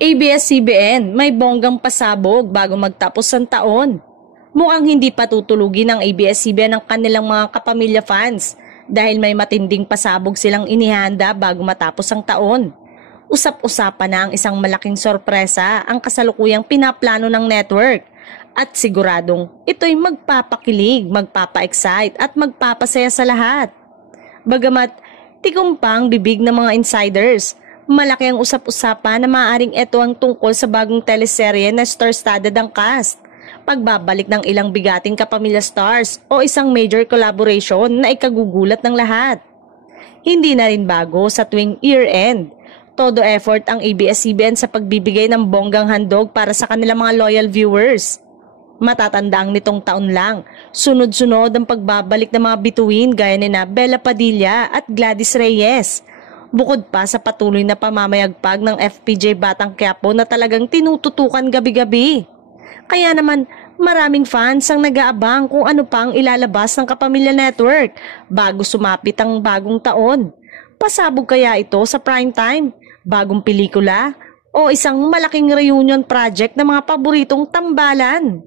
ABS-CBN may bonggang pasabog bago magtapos ang taon. Mukhang hindi pa tutulugin ng ABS-CBN ang kanilang mga kapamilya fans dahil may matinding pasabog silang inihanda bago matapos ang taon. Usap-usapan na ang isang malaking sorpresa ang kasalukuyang pinaplano ng network at siguradong ito'y magpapakilig, magpapa-excite at magpapasaya sa lahat. Bagamat tigumpang bibig ng mga insiders, malaki ang usap-usapan na maaaring ito ang tungkol sa bagong teleserye na star-studded ang cast, pagbabalik ng ilang bigating kapamilya stars o isang major collaboration na ikagugulat ng lahat. Hindi na rin bago sa tuwing year-end. Todo effort ang ABS-CBN sa pagbibigay ng bonggang handog para sa kanilang mga loyal viewers. Matatandaang nitong taon lang, sunod-sunod ang pagbabalik ng mga bituin gaya ni Bella Padilla at Gladys Reyes. Bukod pa sa patuloy na pamamayagpag ng FPJ Batang Quiapo na talagang tinututukan gabi-gabi. Kaya naman maraming fans ang nag-aabang kung ano pang ilalabas ng Kapamilya Network bago sumapit ang bagong taon. Pasabog kaya ito sa primetime, bagong pelikula, o isang malaking reunion project ng mga paboritong tambalan?